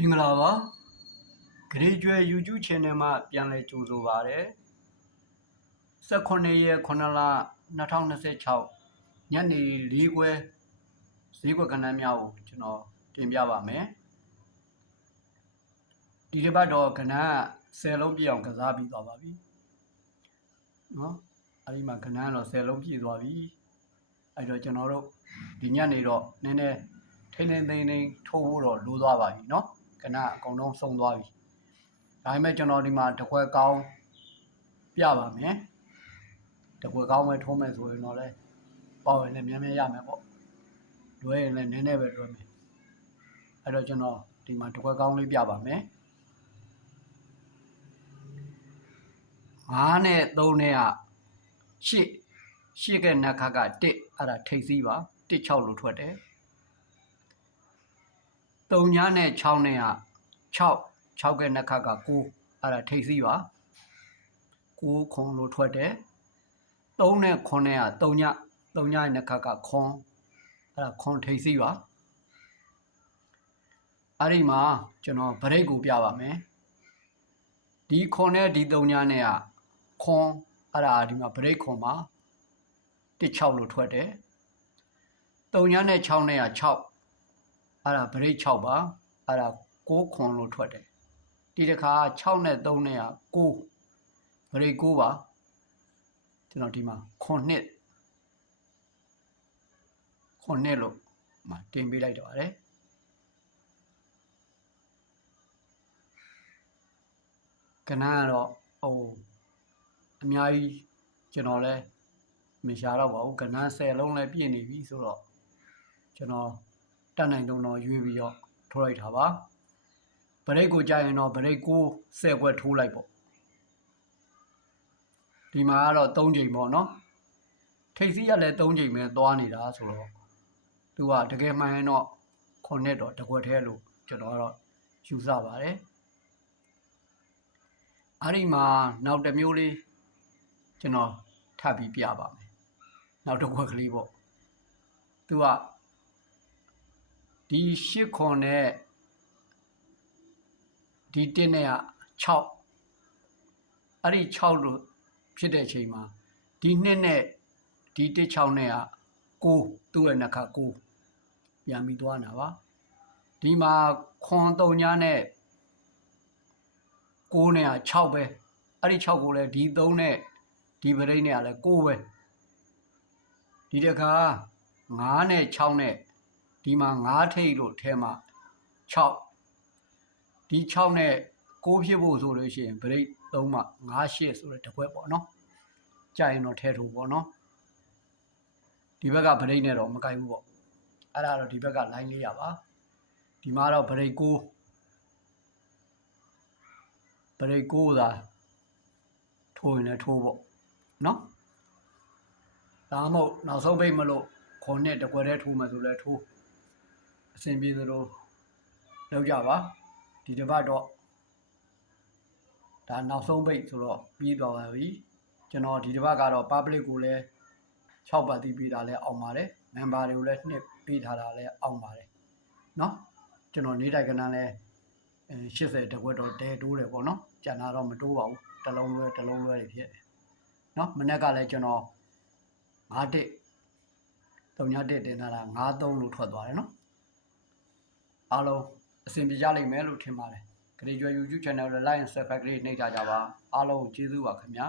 မင်္ဂလာပါဂရေကျွဲ YouTube channel မှာပြန်လည်ကြိုဆိုပါရစေ18ရက်9လ2026ညနေ4ခွဲဈေးကွက်ကဏ္ဍများကိုကျွန်တော်တင်ပြပါမယ်ဒီတစ်ပတ်တော့ကဏ္ဍ10လုံးပြည့်အောင်ကစားပြီးသွားပါပြီနော်အဲ့ဒီမှာကဏ္ဍကတော့10လုံးပြည့်သွားပြီအဲ့တော့ကျွန်တော်တို့ဒီညနေတော့နည်းနည်းထိန်းသိမ်းထိုးဖို့တော့လိုသွားပါပြီနော်ကဏ္ဍအကုန်လုံးဆုံးသွားပြီဒါပေမဲ့ကျွန်တော်ဒီမှာတခွက်ကောင်းပြပါမယ်တခွက်ကောင်းပဲထိုးမယ်ဆိုရင်တော့လည်းပေါ့ရင်လည်းမြန်မြန်ရမယ်ပေါ့လွဲရင်လည်းနည်းနည်းပဲလွဲမယ်အဲ့တော့ကျွန်တော်ဒီမှာတခွက်ကောင်းလေးပြပါမယ်9နဲ့3နဲ့က8ကနက်ခတ်က1အဲ့ဒါထိပ်စီးပါ16လို့ထွက်တယ်3ညနဲ့6နဲ့က6ကနက်ခတ်က9အဲ့ဒါထိပ်စီးပါ9ခွန်လို့ထွက်တယ်3နဲ့9နဲ့က3ညရဲ့နက်ခတ်ကခွန်အဲ့ဒါခွန်ထိပ်စီးပါအဲ့ဒီမှာကျွန်တော်ဗရိတ်ကိုပြပါမယ်ဒီခွန်နဲ့ဒီ3ညနဲ့ကခွန်အဲ့ဒါဒီမှာဗရိတ်ခွန်ပါ16လို့ထွက်တယ်3ညနဲ့6နဲ့က6အဲ့ဒါဗရိတ်6ပါအဲ့ဒါ9ခွန်လို့ထွက်တယ်ဒီတစ်ခါ6နဲ့3နဲ့က9ဗရိတ်9ပါကျွန်တော်ဒီမှာခွန်နှစ်လို့တင်ပေးလိုက်တော့ပါတယ်ကဏ္ဍကတော့အများကြီးကျွန်တော်လည်းမရှာတော့ပါဘူးကဏ္ဍ10လုံးလည်းပြည့်နေပြီဆိုတော့ကျွန်တော်တက်နိုင်တော့ရွေးပြီးတော့ထိုးလိုက်တာပါဗရိတ်ကိုကြာရင်တော့ဗရိတ်ကို10ခွက်ထိုးလိုက်ပေါ့ဒီမှာကတော့3ချိန်ပေါ့နော်ထိပ်စီးရလည်း3ချိန်ပဲသွားနေတာဆိုတော့သူကတကယ်မှန်ရင်တော့9နှစ်တော့တကွက်ထဲလို့ကျွန်တော်ကတော့ယူဆပါတယ်အဲ့ဒီမှာနောက်တစ်မျိုးလေးကျွန်တော်ထပ်ပြီးပြပါမယ်နောက်တစ်ခွက်ကလေးပေါ့သူကဒီ8ခွန်နဲ့ဒီ1နဲ့က6အဲ့ဒီ6လို့ဖြစ်တဲ့အချိန်မှာဒီ2နဲ့ဒီ16နဲ့က9သူ့ရဲ့နှခါ9ပြန်ပြီးသွားတာပါဒီမှာခွန်3ညနဲ့9နဲ့က6ပဲအဲ့ဒီ6ကိုလည်းဒီ3နဲ့ဒီဗရိတ်နဲ့ကလည်း9ပဲဒီတခါ9နဲ့6နဲ့ဒီမှာ9ထိပ်လို့ထဲမှာ6ဒီ6နဲ့9ဖြစ်ဖို့ဆိုလို့ရှိရင်ဗရိတ်3မှာ9 8ဆိုတဲ့တစ်ခွက်ပေါ့နော်ကြာရင်တော့ထဲထိုးပေါ့နော်ဒီဘက်ကဗရိတ်နဲ့တော့မကိုက်ဘူးပေါ့အဲ့ဒါတော့ဒီဘက်က line လေးရပါဒီမှာတော့ဗရိတ်9သာထိုးရင်လည်းထိုးပေါ့နော်ဒါမှမဟုတ်နောက်ဆုံးပိတ်မလို့ခွန်နဲ့တကွက်တည်းထိုးမှဆိုလည်းထိုးအဆင်ပြေသလိုလုပ်ကြပါဒီတစ်ပတ်တော့ဒါနောက်ဆုံးပိတ်ဆိုတော့ပြီးသွားပါပြီကျွန်တော်ဒီတစ်ပတ်ကတော့ public ကိုလည်း6ပတ်တီးပေးတာလည်းအောင်ပါတယ် member တွေကိုလည်း2ပေးထားတာလည်းအောင်ပါတယ်เนาะကျွန်တော်နေတိုက်ကဏ္ဍလည်း80တကွက်တော့တဲတိုးတယ်ပေါ့နော်ကျန်တာတော့မတိုးပါဘူးတစ်လုံးလွဲတွေဖြစ်တယ်เนาะမနေ့ကလည်းကျွန်တော်51 3ည1တင်ထားတာ53လို့ထွက်သွားတယ်เนาะအားလုံးအဆင်ပြေကြလိမ့်မယ်လို့ထင်ပါတယ်ဂရေကျွဲ YouTube channel ကို like and subscribe လေးနှိပ်ထားကြပါအားလုံးကျေးဇူးပါခင်ဗျာ